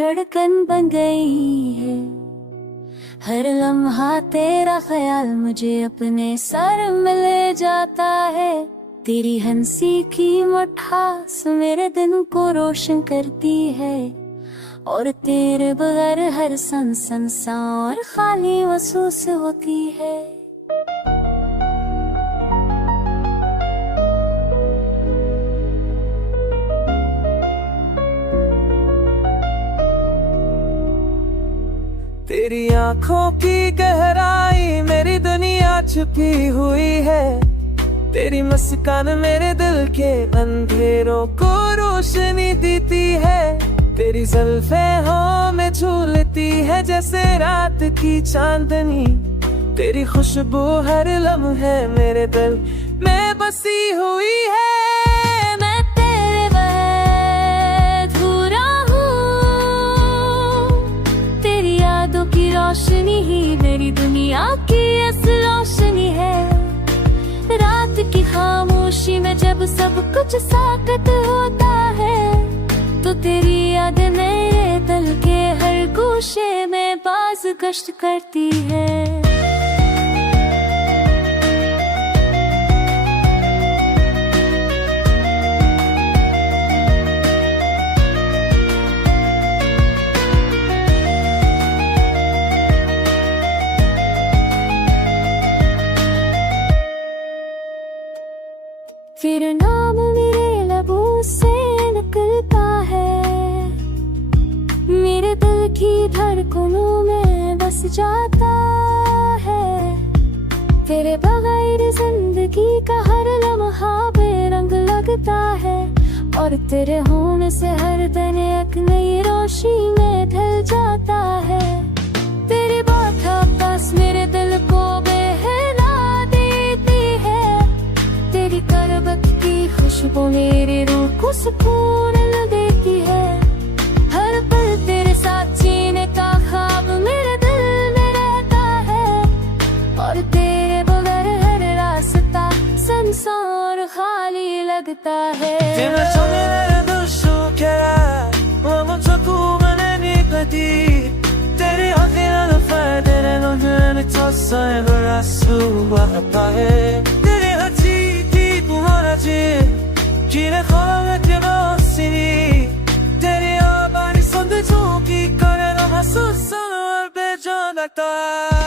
धड़कन बन गई है। हर लम्हा तेरा ख्याल मुझे अपने सर में ले जाता है। तेरी हंसी की मिठास मेरे दिन को रोशन करती है, और तेरे बगैर हर सन और खाली महसूस होती है। तेरी आंखों की गहराई मेरी दुनिया छुपी हुई है। तेरी मुस्कान मेरे दिल के अंधेरों को रोशनी देती है। तेरी जुल्फें हों में झूलती है जैसे रात की चांदनी। तेरी खुशबू हर लम्हे मेरे दिल में बसी हुई है। मैं तेरे बगैर अधूरा हूँ। तेरी यादों की रोशनी ही मेरी दुनिया की असल रोशनी है। रात की खामोशी में जब सब कुछ साकत होता है, तो तेरी याद मेरे दिल के हर गोशे में बाज गश्त करती है। फिर नाम मेरे लबों से निकलता है, मेरे दिल की धड़कनों में बस जाता है। तेरे बगैर जिंदगी का हर लम्हा बेरंग लगता है, और तेरे होने से हर दिन एक नई रोशनी में ढल जाता है। तेरी बात बस मेरे दिल को बहला देती है। तेरी करवत की खुशबू मेरी रूह को सुकून देती है। हर पल तेरे साथ जीने का ख्वाब मेरे दिल में रहता है, और तेरे बगैर हर रास्ता संसार खाली लगता है। तेरे हकीकत तेरे नजर tosai barasu wakapae तेरे हंसी थी तुम्हारा जी जीने ख्वाब के रोशनी तेरी आवाज़ सुनते चौकी करे ना महसूस और बेजान लगता है।